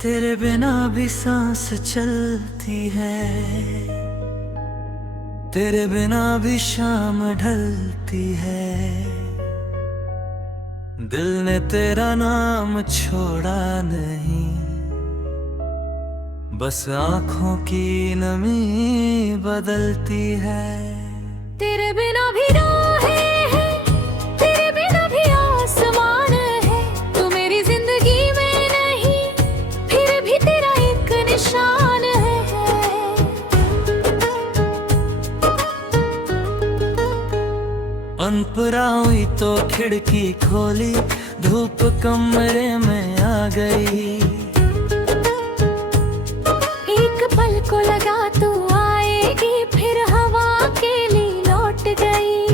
तेरे बिना भी सांस चलती है, तेरे बिना भी शाम ढलती है। दिल ने तेरा नाम छोड़ा नहीं, बस आंखों की नमी बदलती है। तेरे बिना भी राहें हैं, तेरे बिना भी आसमान है। तू मेरी जिंदगी में नहीं, फिर भी तेरा एक निशान है। अनपरा हुई तो खिड़की खोली, धूप कमरे में आ गई। एक पल को लगा तू आएगी, फिर हवा के लिए लौट गई।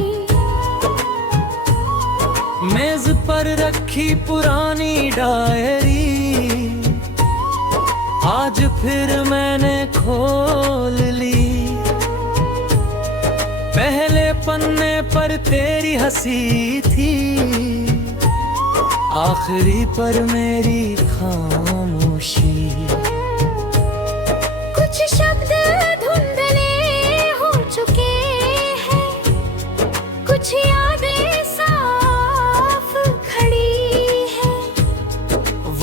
मेज पर रखी पुरानी डायरी, आज फिर मैंने खोल ली। पहले पन्ने पर तेरी हंसी थी, आखिरी पर मेरी खामोशी। कुछ शब्द धुंधले हो चुके हैं, कुछ यादें साफ खड़ी हैं।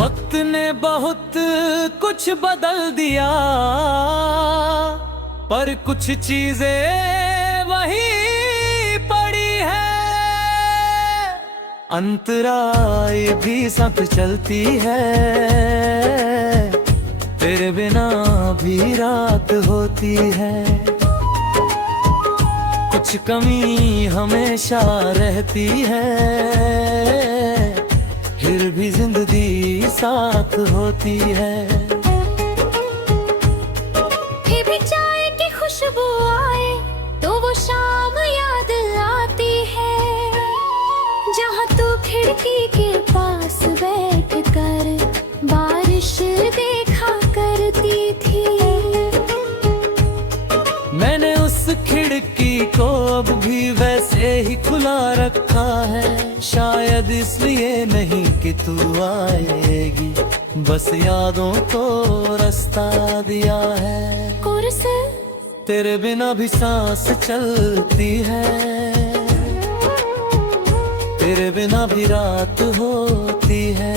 वक्त ने बहुत कुछ बदल दिया, पर कुछ चीजें वही पड़ी है। अंतराय भी साथ चलती है, तेरे बिना भी रात होती है। कुछ कमी हमेशा रहती है, फिर भी जिंदगी साथ होती है। फिर भी चाय की खुशबू आए तो वो शाम याद आती है, जहाँ तू खिड़की के पास बैठ कर बारिश देखा करती थी। मैंने उस खिड़की को अब भी वैसे ही खुला रखा है, शायद इसलिए नहीं कि तू आएगी, बस यादों को रास्ता दिया है। कोरस तेरे बिना भी सांस चलती है, तेरे बिना भी रात होती है।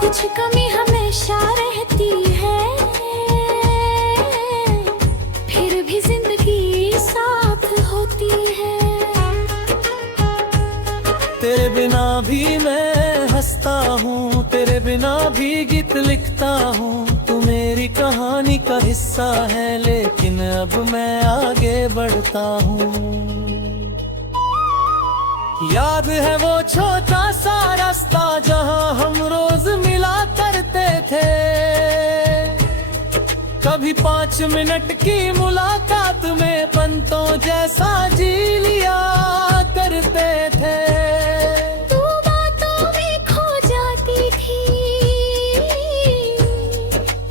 कुछ कमी हमेशा रहती है, फिर भी जिंदगी साथ होती है। तेरे बिना भी मैं हंसता हूँ, तेरे बिना भी गीत लिखता हूँ। तू मेरी कहानी का हिस्सा है, लेकिन अब मैं आगे बढ़ता हूँ। याद है वो छोटा सा रास्ता जहाँ हम रोज मिला करते थे, कभी 5 मिनट की मुलाकात में पंतों जैसा जी लिया करते थे। तू बातों में खो जाती थी,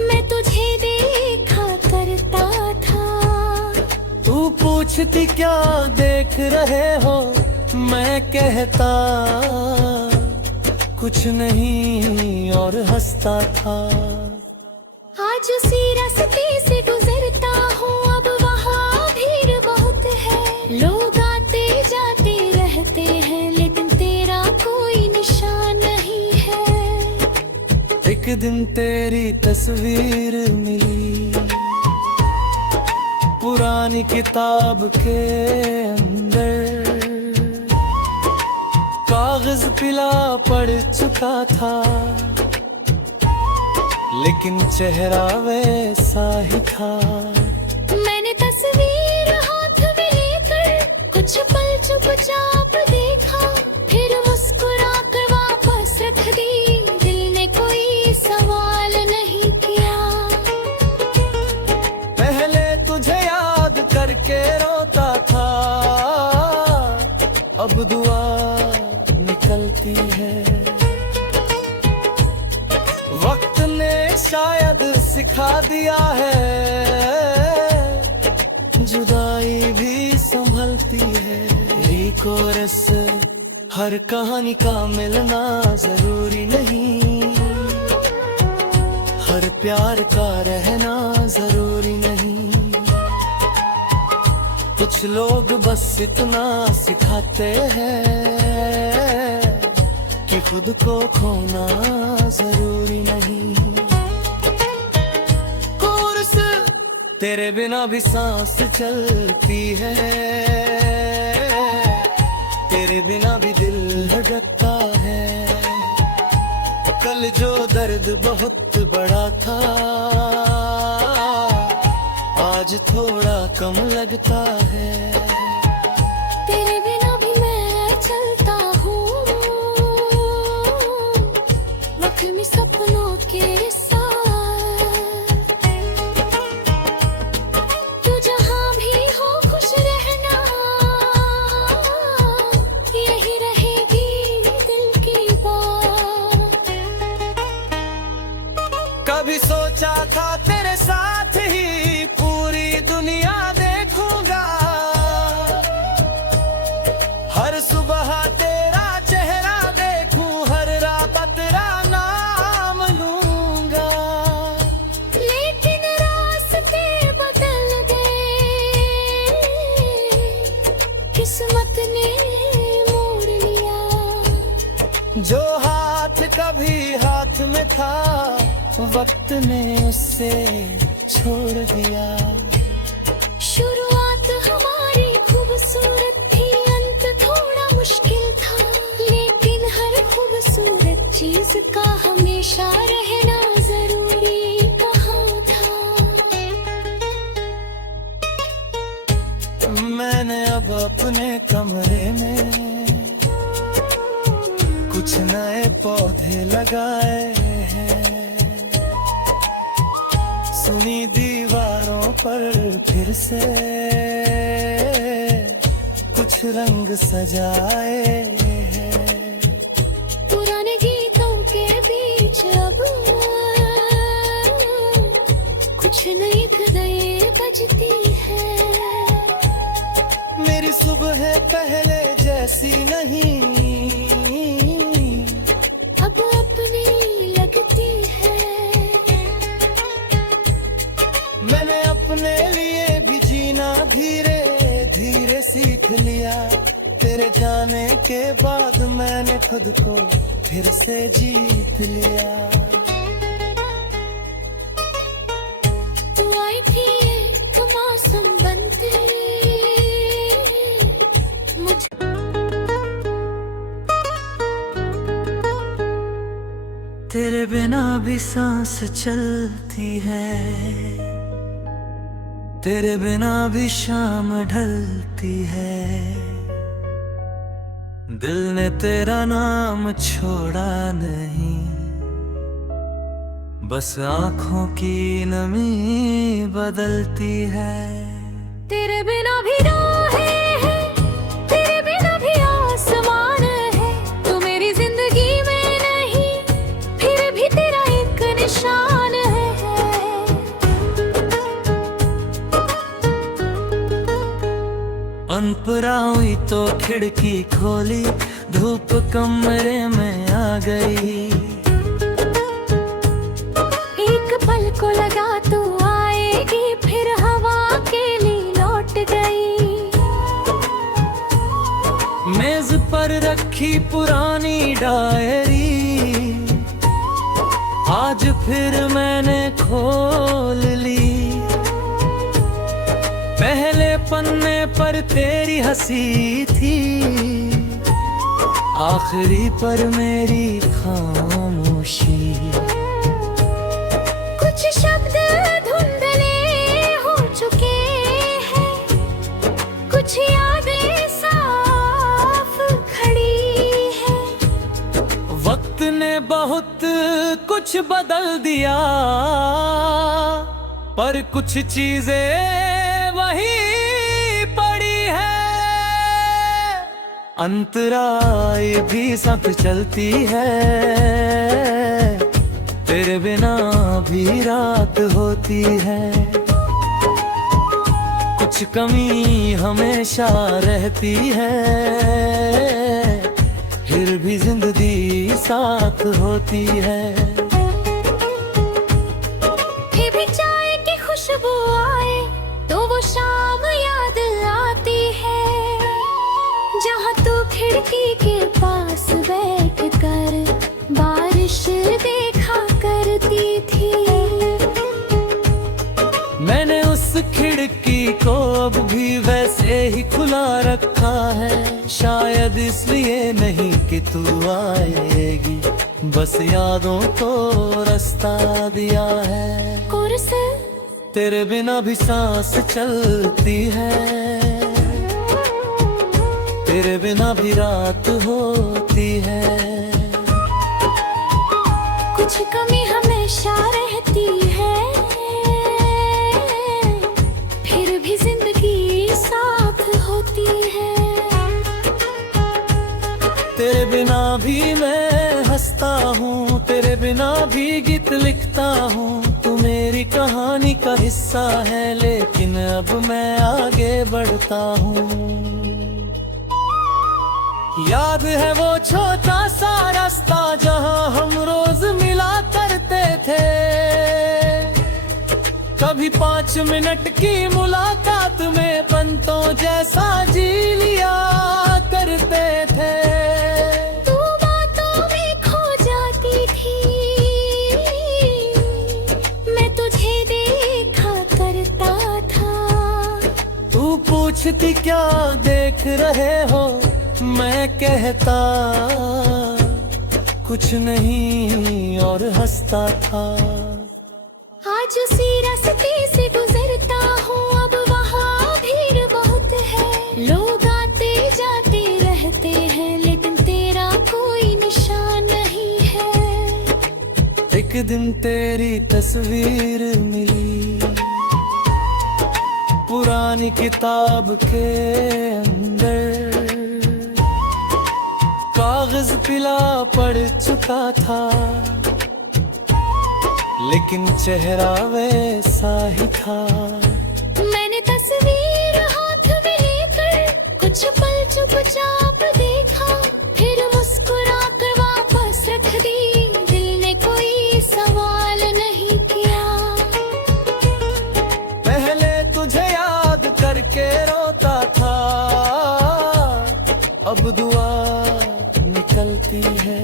मैं तुझे देखा करता था। तू पूछती क्या देख रहे हो, मैं कहता कुछ नहीं और हंसता था। आज उसी रास्ते से गुजरता हूँ, अब वहाँ भीड़ बहुत है। लोग आते जाते रहते हैं, लेकिन तेरा कोई निशान नहीं है। एक दिन तेरी तस्वीर मिली, पुरानी किताब के अंदर। कागज पिला पड़ चुका था, लेकिन चेहरा वैसा ही था। मैंने तस्वीर हाथ में लेकर कुछ पल चुपचाप देखा, फिर मुस्कुरा कर वापस रख दी। दिल ने कोई सवाल नहीं किया। पहले तुझे याद करके रोता था, अब दुआ निकलती है। वक्त ने शायद सिखा दिया है, जुदाई भी संभलती है। कोरस हर कहानी का मिलना जरूरी नहीं। हर प्यार का रहना जरूरी नहीं। कुछ लोग बस इतना सिखाते हैं कि खुद को खोना जरूरी नहीं। कोर्स तेरे बिना भी सांस चलती है, तेरे बिना भी दिल धड़कता है। कल जो दर्द बहुत बड़ा था, आज थोड़ा कम लगता है। तेरे बिना भी मैं चलता हूँ, वक्मी सपनों के साथ। तू जहाँ भी हो खुश रहना, यही रहेगी दिल की बात। कभी सोचा था तेरे साथ ही पूरी दुनिया देखूंगा, हर सुबह तेरा चेहरा देखूं, हर रात तेरा नाम लूंगा। लेकिन रास्ते बदल गए, किस्मत ने मोड़ लिया। जो हाथ कभी हाथ में था, वक्त ने उससे छोड़ दिया। शुरुआत हमारी खूबसूरत थी, अंत थोड़ा मुश्किल था। लेकिन हर खूबसूरत चीज का हमेशा रहना जरूरी कहाँ था। मैंने अब अपने कमरे में कुछ नए पौधे लगाए हैं, सुनी दीवारों पर फिर से कुछ रंग सजाए हैं। पुराने गीतों के बीच अब कुछ नई गज़लें बजती है। मेरी सुबह पहले जैसी नहीं, अब अपनी लगती है। मैंने अपने लिए भी जीना धीरे धीरे सीख लिया। तेरे जाने के बाद मैंने खुद को फिर से जीत लिया। तू आई थी एक मौसम बनते, तेरे बिना भी सांस चलती है, तेरे बिना भी शाम ढलती है। दिल ने तेरा नाम छोड़ा नहीं, बस आंखों की नमी बदलती है। तेरे बिना भी राहें हैं, तेरे बिना भी आसमान है। तू मेरी जिंदगी में नहीं, फिर भी तेरा एक निशान है। अनपरा हुई तो खिड़की खोली, धूप कमरे में आ गई। एक पल को लगा तू आएगी, फिर हवा के लिए लौट गई। मेज पर रखी पुरानी डायरी, आज फिर मैंने खोल ली। पहले पन्ने पर तेरी हंसी थी, आखिरी पर मेरी खामोशी। कुछ शब्द धुंधले हो चुके हैं, कुछ यादें साफ खड़ी हैं। वक्त ने बहुत कुछ बदल दिया, पर कुछ चीजें वही पड़ी है। अंतराय भी साथ चलती है, तेरे बिना भी रात होती है। कुछ कमी हमेशा रहती है, फिर भी जिंदगी साथ होती है। खिड़की के पास बैठ कर बारिश देखा करती थी। मैंने उस खिड़की को अब भी वैसे ही खुला रखा है, शायद इसलिए नहीं कि तू आएगी, बस यादों को रास्ता दिया है। कोरस तेरे बिना भी सांस चलती है, तेरे बिना भी रात होती है। कुछ कमी हमेशा रहती है, फिर भी जिंदगी साथ होती है। तेरे बिना भी मैं हंसता हूँ, तेरे बिना भी गीत लिखता हूँ। तू मेरी कहानी का हिस्सा है, लेकिन अब मैं आगे बढ़ता हूँ। याद है वो छोटा सा रास्ता जहाँ हम रोज मिला करते थे, कभी 5 मिनट की मुलाकात में पंतों जैसा जी लिया करते थे। तू बातों में खो जाती थी, मैं तुझे देखा करता था। तू पूछती क्या देख रहे हो, मैं कहता कुछ नहीं और हंसता था। आज उसी रास्ते से गुजरता हूँ, अब वहाँ भीड़ बहुत है। लोग आते जाते रहते हैं, लेकिन तेरा कोई निशान नहीं है। एक दिन तेरी तस्वीर मिली पुरानी किताब के अंदर, कागज पिला पड़ चुका था, लेकिन चेहरा वैसा ही था। मैंने तस्वीर हाथ में लेकर कुछ पल चुपचाप देखा, फिर मुस्कुरा कर वापस रख दी। दिल ने कोई सवाल नहीं किया। पहले तुझे याद करके रोता था, अब दुआ निकलती है।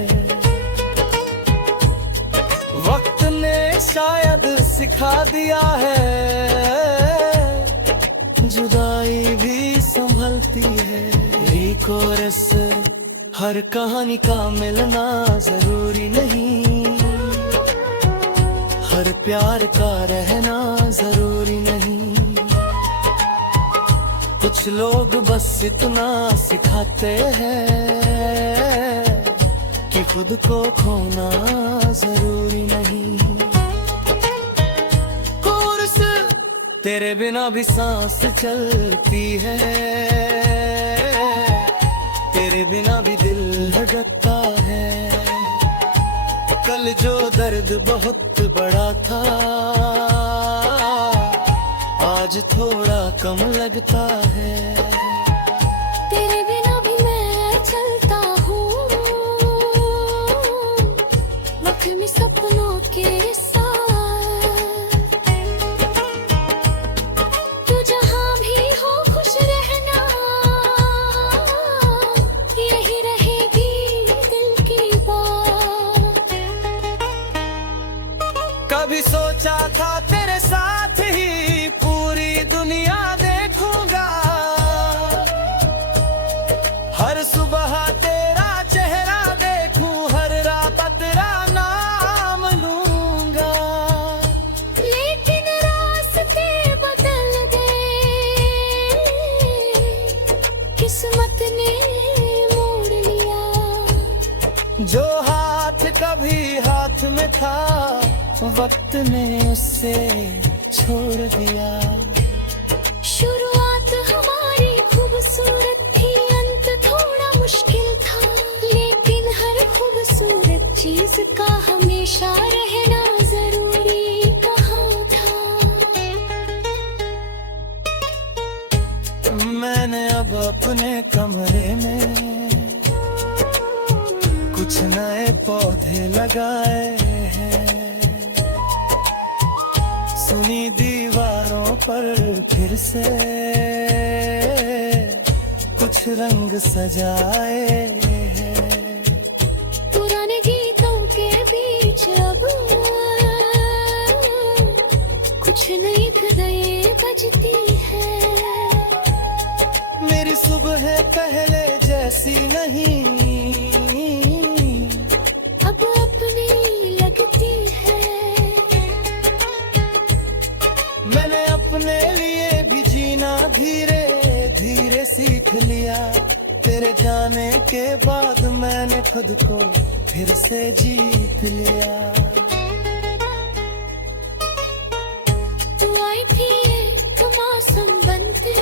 वक्त ने शायद सिखा दिया है, जुदाई भी संभलती है। कोरस हर कहानी का मिलना जरूरी नहीं, हर प्यार का रहना जरूरी नहीं। कुछ लोग बस इतना सिखाते हैं कि खुद को खोना जरूरी नहीं। कोरस तेरे बिना भी सांस चलती है, तेरे बिना भी दिल धड़कता है। कल जो दर्द बहुत बड़ा था, आज थोड़ा कम लगता है। तेरे बिना भी मैं चलता हूँ, वक्त में सपनों के साथ। तू जहाँ भी हो खुश रहना, यही रहेगी दिल की बात। कभी सोचा था तेरे साथ ही पूरी दुनिया देखूंगा, हर सुबह तेरा चेहरा देखूं, हर रात तेरा नाम लूंगा। लेकिन रास्ते बदल गए, किस्मत ने मोड़ लिया। जो हाथ कभी हाथ में था, वक्त ने उससे छोड़ दिया। शुरुआत हमारी खूबसूरत थी, अंत थोड़ा मुश्किल था, लेकिन हर खूबसूरत चीज का हमेशा रहना जरूरी कहा था। मैंने अब अपने कमरे में कुछ नए पौधे लगाए हैं, सुनी दीवारों पर फिर से कुछ कुछ रंग सजाए हैं। पुराने गीतों के बीच अब कुछ नई गज़लें बजती है। मेरी सुबह पहले जैसी नहीं, अब अपनी लगती है। मैंने अपने लिए भी जीना धीरे धीरे सीख लिया। तेरे जाने के बाद मैंने खुद को फिर से जीत लिया। तू आई थी एक मौसम बनते,